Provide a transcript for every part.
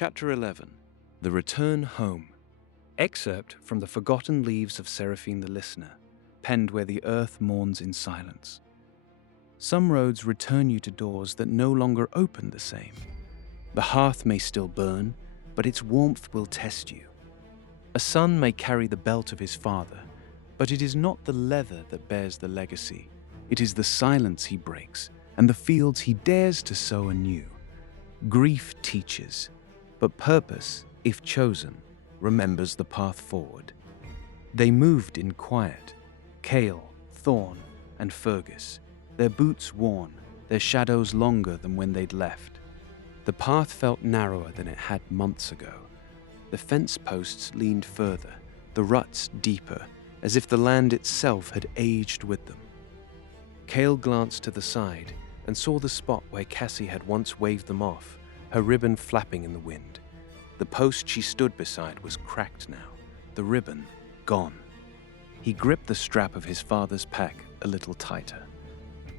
Chapter 11. The Return Home. Excerpt from The Forgotten Leaves of Seraphine the Listener, penned where the earth mourns in silence. Some roads return you to doors that no longer open the same. The hearth may still burn, but its warmth will test you. A son may carry the belt of his father, but it is not the leather that bears the legacy. It is the silence he breaks, and the fields he dares to sow anew. Grief teaches, but purpose, if chosen, remembers the path forward. They moved in quiet, Kael, Thorn, and Fergus, their boots worn, their shadows longer than when they'd left. The path felt narrower than it had months ago. The fence posts leaned further, the ruts deeper, as if the land itself had aged with them. Kael glanced to the side and saw the spot where Cassie had once waved them off, her ribbon flapping in the wind. The post she stood beside was cracked now, the ribbon gone. He gripped the strap of his father's pack a little tighter.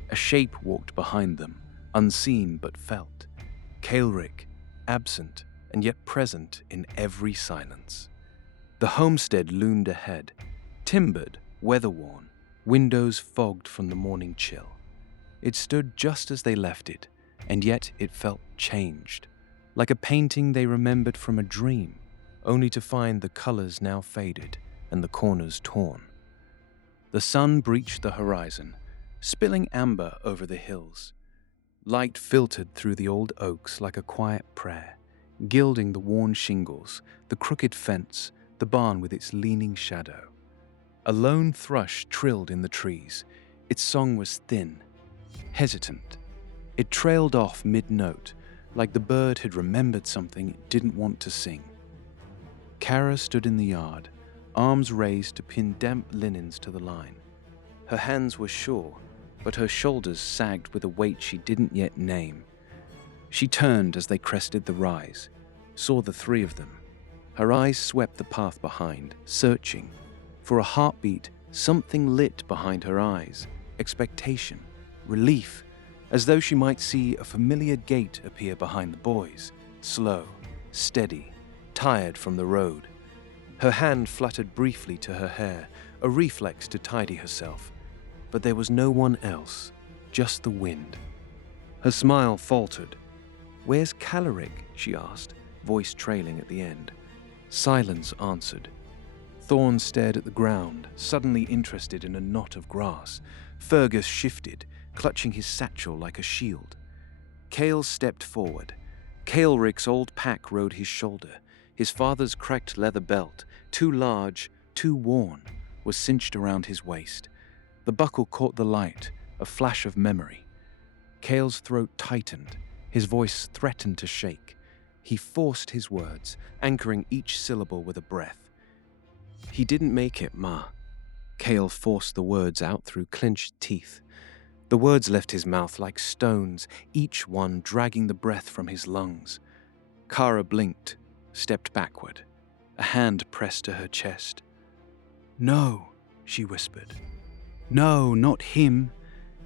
A shape walked behind them, unseen but felt. Kaelric, absent and yet present in every silence. The homestead loomed ahead, timbered, weather-worn, windows fogged from the morning chill. It stood just as they left it, and yet it felt changed, like a painting they remembered from a dream, only to find the colors now faded and the corners torn. The sun breached the horizon, spilling amber over the hills. Light filtered through the old oaks like a quiet prayer, gilding the worn shingles, the crooked fence, the barn with its leaning shadow. A lone thrush trilled in the trees. Its song was thin, hesitant. It trailed off mid-note, like the bird had remembered something it didn't want to sing. Kara stood in the yard, arms raised to pin damp linens to the line. Her hands were sure, but her shoulders sagged with a weight she didn't yet name. She turned as they crested the rise, saw the three of them. Her eyes swept the path behind, searching. For a heartbeat, something lit behind her eyes, expectation, relief, as though she might see a familiar gait appear behind the boys, slow, steady, tired from the road. Her hand fluttered briefly to her hair, a reflex to tidy herself. But there was no one else, just the wind. Her smile faltered. "Where's Kaelric?" she asked, voice trailing at the end. Silence answered. Thorn stared at the ground, suddenly interested in a knot of grass. Fergus shifted, clutching his satchel like a shield. Kael stepped forward. Kaelric's old pack rode his shoulder. His father's cracked leather belt, too large, too worn, was cinched around his waist. The buckle caught the light, a flash of memory. Kael's throat tightened. His voice threatened to shake. He forced his words, anchoring each syllable with a breath. "He didn't make it, Ma." Kael forced the words out through clenched teeth. The words left his mouth like stones, each one dragging the breath from his lungs. Kara blinked, stepped backward. A hand pressed to her chest. "No," she whispered. "No, not him.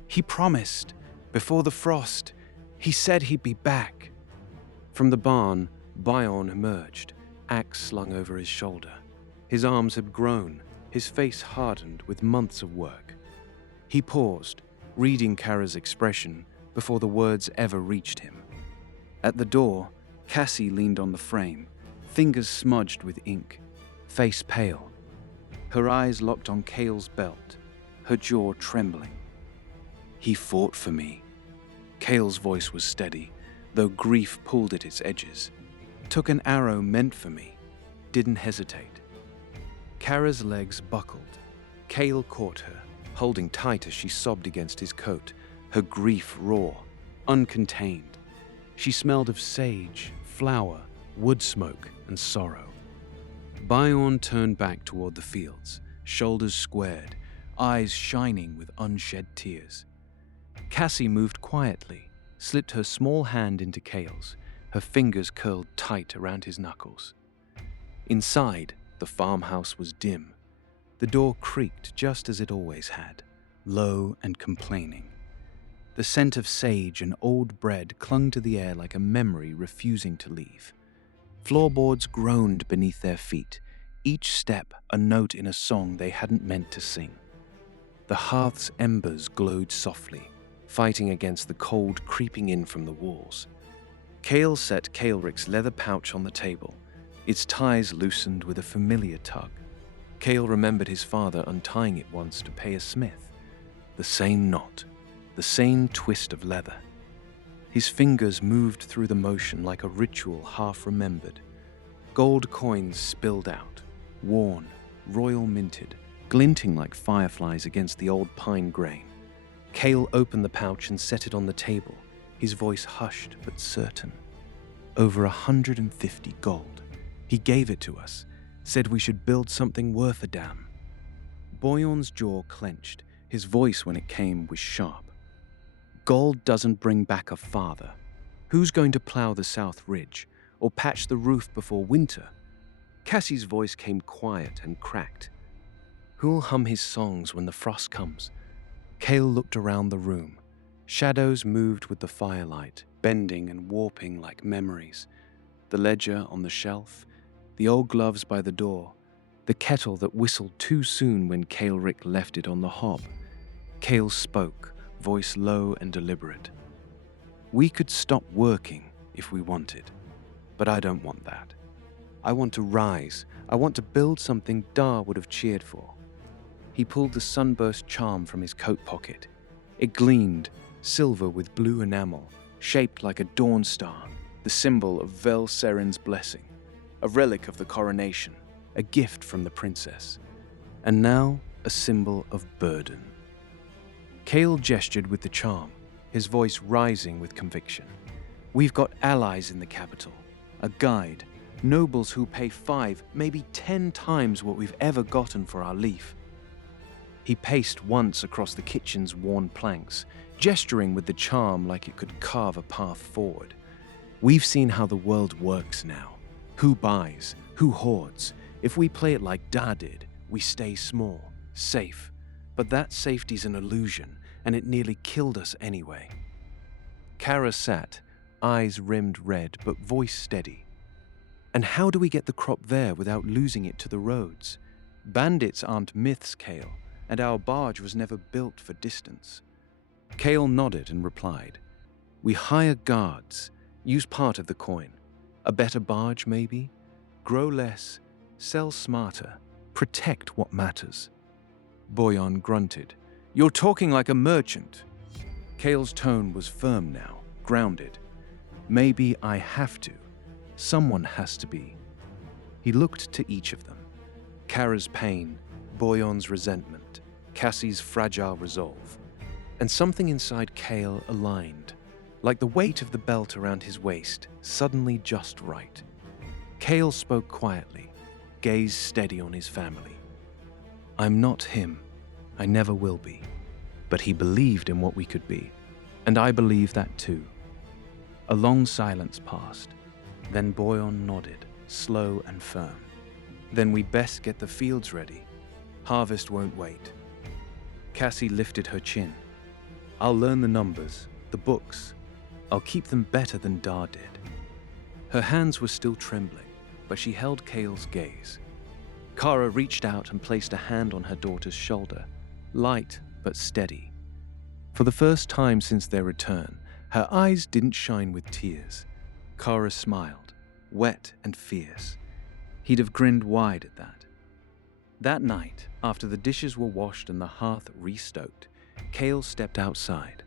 He promised. Before the frost. He said he'd be back." From the barn, Bion emerged, axe slung over his shoulder. His arms had grown, his face hardened with months of work. He paused, reading Kara's expression before the words ever reached him. At the door, Cassie leaned on the frame, fingers smudged with ink, face pale. Her eyes locked on Kael's belt, her jaw trembling. "He fought for me." Kael's voice was steady, though grief pulled at its edges. "Took an arrow meant for me. Didn't hesitate." Kara's legs buckled. Kael caught her, holding tight as she sobbed against his coat, her grief raw, uncontained. She smelled of sage, flower, wood smoke, and sorrow. Bion turned back toward the fields, shoulders squared, eyes shining with unshed tears. Cassie moved quietly, slipped her small hand into Kael's, her fingers curled tight around his knuckles. Inside, the farmhouse was dim. The door creaked just as it always had, low and complaining. The scent of sage and old bread clung to the air like a memory refusing to leave. Floorboards groaned beneath their feet, each step a note in a song they hadn't meant to sing. The hearth's embers glowed softly, fighting against the cold creeping in from the walls. Kael set Kaelric's leather pouch on the table, its ties loosened with a familiar tug. Kael remembered his father untying it once to pay a smith. The same knot, the same twist of leather. His fingers moved through the motion like a ritual half-remembered. Gold coins spilled out, worn, royal minted, glinting like fireflies against the old pine grain. Kael opened the pouch and set it on the table, his voice hushed but certain. Over 150 gold. He gave it to us, said we should build something worth a damn. Boyon's jaw clenched, his voice when it came was sharp. Gold doesn't bring back a father. Who's going to plow the South Ridge, or patch the roof before winter? Cassie's voice came quiet and cracked. Who'll hum his songs when the frost comes? Kael looked around the room. Shadows moved with the firelight, bending and warping like memories. The ledger on the shelf, the old gloves by the door, the kettle that whistled too soon when Kaelric left it on the hob. Kael spoke, voice low and deliberate. We could stop working if we wanted, but I don't want that. I want to rise. I want to build something Dar would have cheered for. He pulled the sunburst charm from his coat pocket. It gleamed, silver with blue enamel, shaped like a dawn star, the symbol of Vel Seren's blessing, a relic of the coronation, a gift from the princess, and now a symbol of burden. Kael gestured with the charm, his voice rising with conviction. We've got allies in the capital, a guide, nobles who pay 5, maybe 10 times what we've ever gotten for our leaf. He paced once across the kitchen's worn planks, gesturing with the charm like it could carve a path forward. We've seen how the world works now. Who buys? Who hoards? If we play it like Dar did, we stay small, safe. But that safety's an illusion, and it nearly killed us anyway. Kara sat, eyes rimmed red, but voice steady. And how do we get the crop there without losing it to the roads? Bandits aren't myths, Kael, and our barge was never built for distance. Kael nodded and replied, We hire guards, use part of the coin. A better barge, maybe? Grow less, sell smarter, protect what matters. Boyon grunted. You're talking like a merchant. Kael's tone was firm now, grounded. Maybe I have to. Someone has to be. He looked to each of them. Kara's pain, Boyon's resentment, Cassie's fragile resolve. And something inside Kael aligned, like the weight of the belt around his waist, suddenly just right. Kael spoke quietly, gaze steady on his family. I'm not him. I never will be. But he believed in what we could be, and I believe that too. A long silence passed. Then Boyon nodded, slow and firm. Then we'd best get the fields ready. Harvest won't wait. Cassie lifted her chin. I'll learn the numbers, the books. I'll keep them better than Dar did. Her hands were still trembling, but she held Kael's gaze. Kara reached out and placed a hand on her daughter's shoulder, light but steady. For the first time since their return, her eyes didn't shine with tears. Kara smiled, wet and fierce. He'd have grinned wide at that. That night, after the dishes were washed and the hearth restoked, Kael stepped outside.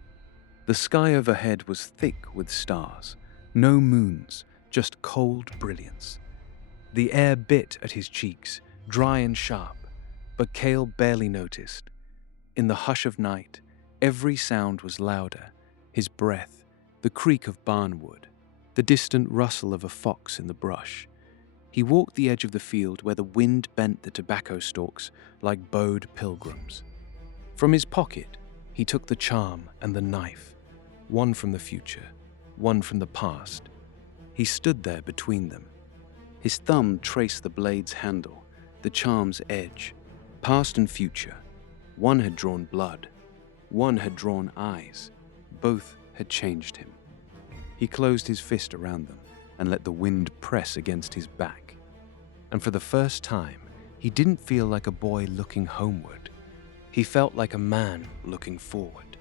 The sky overhead was thick with stars, no moons, just cold brilliance. The air bit at his cheeks, dry and sharp, but Kael barely noticed. In the hush of night, every sound was louder, his breath, the creak of barnwood, the distant rustle of a fox in the brush. He walked the edge of the field where the wind bent the tobacco stalks like bowed pilgrims. From his pocket, he took the charm and the knife, one from the future, one from the past. He stood there between them. His thumb traced the blade's handle, the charm's edge, past and future. One had drawn blood, one had drawn eyes. Both had changed him. He closed his fist around them, and let the wind press against his back. And for the first time, he didn't feel like a boy looking homeward. He felt like a man looking forward.